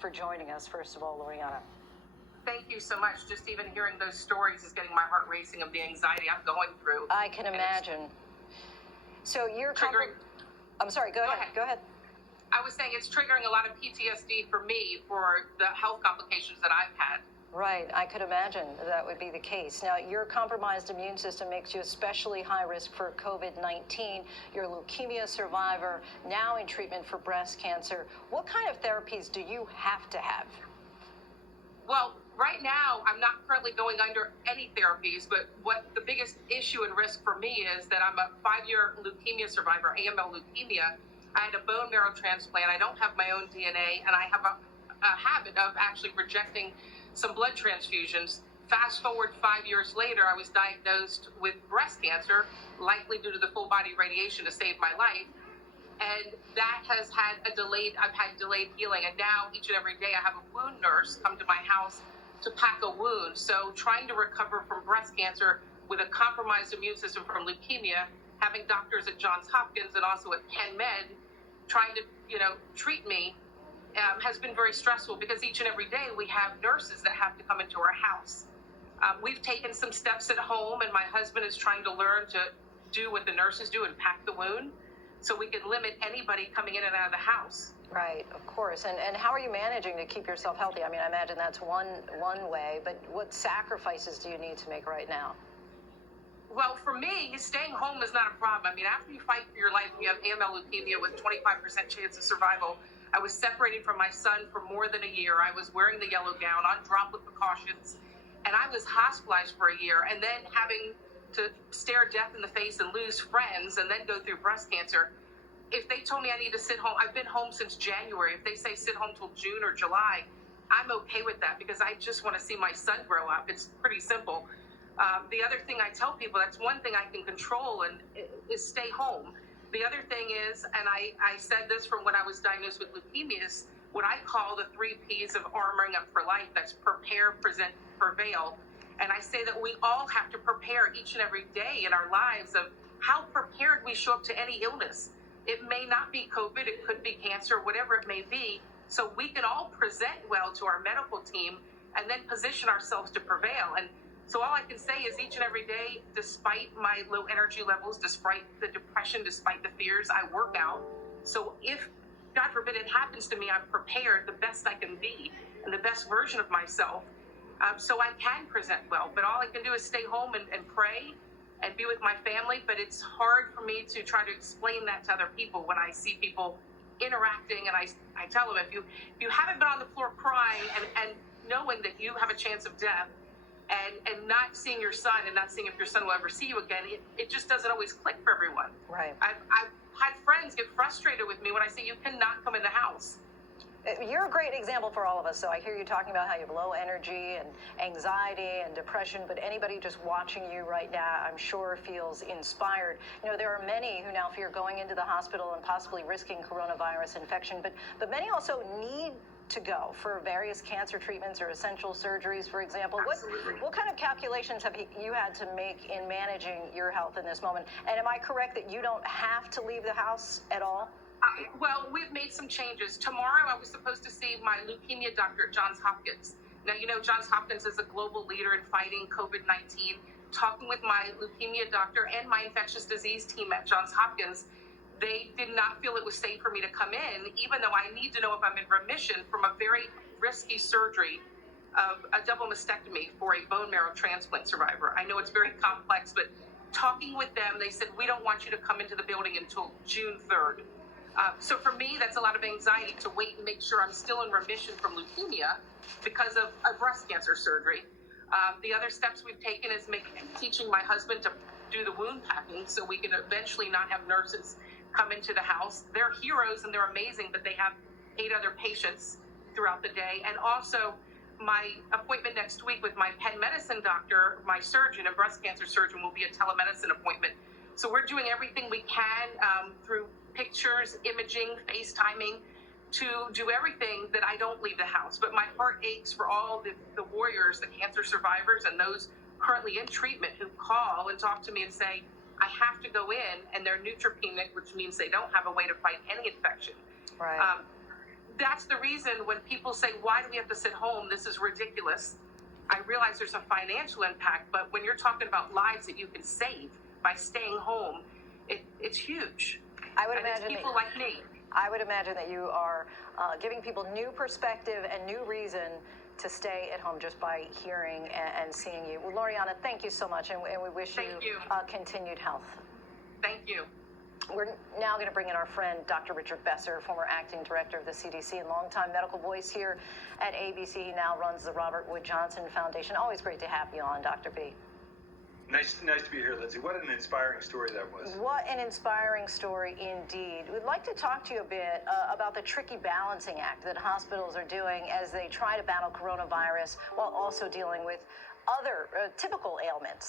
for joining us, first of all, Loriana. Thank you so much. Just even hearing those stories is getting my heart racing of the anxiety I'm going through. I can imagine. So you're triggering. I'm sorry, go ahead. I was saying it's triggering a lot of PTSD for me for the health complications that I've had. Right, I could imagine that would be the case. Now, your compromised immune system makes you especially high risk for COVID-19. You're a leukemia survivor, now in treatment for breast cancer. What kind of therapies do you have to have? Well, right now, I'm not currently going under any therapies, but what the biggest issue and risk for me is that I'm a 5-year leukemia survivor, AML leukemia. I had a bone marrow transplant. I don't have my own DNA, and I have a habit of actually rejecting some blood transfusions. Fast forward 5 years later, I was diagnosed with breast cancer, likely due to the full body radiation to save my life. And that has had I've had delayed healing. And now each and every day I have a wound nurse come to my house to pack a wound. So trying to recover from breast cancer with a compromised immune system from leukemia, having doctors at Johns Hopkins and also at Penn Med trying to, treat me has been very stressful because each and every day we have nurses that have to come into our house. We've taken some steps at home, and my husband is trying to learn to do what the nurses do and pack the wound so we can limit anybody coming in and out of the house. Right, of course. And how are you managing to keep yourself healthy? I mean, I imagine that's one way, but what sacrifices do you need to make right now? Well, for me, staying home is not a problem. I mean, after you fight for your life, you have AML leukemia with 25% chance of survival. I was separated from my son for more than a year. I was wearing the yellow gown on droplet precautions, and I was hospitalized for a year, and then having to stare death in the face and lose friends and then go through breast cancer. If they told me I need to sit home, I've been home since January. If they say sit home till June or July, I'm okay with that because I just want to see my son grow up. It's pretty simple. The other thing I tell people, that's one thing I can control and is stay home. The other thing is, and I said this from when I was diagnosed with leukemia, is what I call the 3 Ps of armoring up for life. That's prepare, present, prevail. And I say that we all have to prepare each and every day in our lives of how prepared we show up to any illness. It may not be COVID, it could be cancer, whatever it may be. So we can all present well to our medical team and then position ourselves to prevail. And so all I can say is each and every day, despite my low energy levels, despite the depression, despite the fears, I work out. So if, God forbid, it happens to me, I'm prepared the best I can be and the best version of myself so I can present well. But all I can do is stay home and pray and be with my family. But it's hard for me to try to explain that to other people when I see people interacting. And I tell them, if you haven't been on the floor crying and knowing that you have a chance of death, and not seeing your son and not seeing if your son will ever see you again, it just doesn't always click for everyone. Right. I've had friends get frustrated with me when I say you cannot come in the house. You're a great example for all of us. So I hear you talking about how you have low energy and anxiety and depression, but anybody just watching you right now, I'm sure feels inspired. There are many who now fear going into the hospital and possibly risking coronavirus infection, but many also need to go for various cancer treatments or essential surgeries, for example. What kind of calculations have you had to make in managing your health in this moment? And am I correct that you don't have to leave the house at all? Well, we've made some changes. Tomorrow I was supposed to see my leukemia doctor at Johns Hopkins. Now, Johns Hopkins is a global leader in fighting COVID-19. Talking with my leukemia doctor and my infectious disease team at Johns Hopkins, they did not feel it was safe for me to come in, even though I need to know if I'm in remission from a very risky surgery of a double mastectomy for a bone marrow transplant survivor. I know it's very complex, but talking with them, they said, we don't want you to come into the building until June 3rd. So for me, that's a lot of anxiety to wait and make sure I'm still in remission from leukemia because of a breast cancer surgery. The other steps we've taken is teaching my husband to do the wound packing so we can eventually not have nurses come into the house. They're heroes and they're amazing, but they have 8 other patients throughout the day. And also my appointment next week with my Penn medicine doctor, my surgeon, a breast cancer surgeon, will be a telemedicine appointment. So we're doing everything we can through pictures, imaging, FaceTiming to do everything that I don't leave the house. But my heart aches for all the warriors, the cancer survivors, and those currently in treatment who call and talk to me and say, I have to go in, and they're neutropenic, which means they don't have a way to fight any infection. Right. that's the reason when people say, why do we have to sit home? This is ridiculous. I realize there's a financial impact, but when you're talking about lives that you can save by staying home, it's huge. I would and imagine it's people like me. I would imagine that you are giving people new perspective and new reason to stay at home just by hearing and seeing you. Well, Loriana, thank you so much, and we wish you continued health. Thank you. We're now going to bring in our friend, Dr. Richard Besser, former acting director of the CDC and longtime medical voice here at ABC. He now runs the Robert Wood Johnson Foundation. Always great to have you on, Dr. B. Nice to be here, Lindsay. What an inspiring story that was. What an inspiring story indeed. We'd like to talk to you a bit about the tricky balancing act that hospitals are doing as they try to battle coronavirus while also dealing with other typical ailments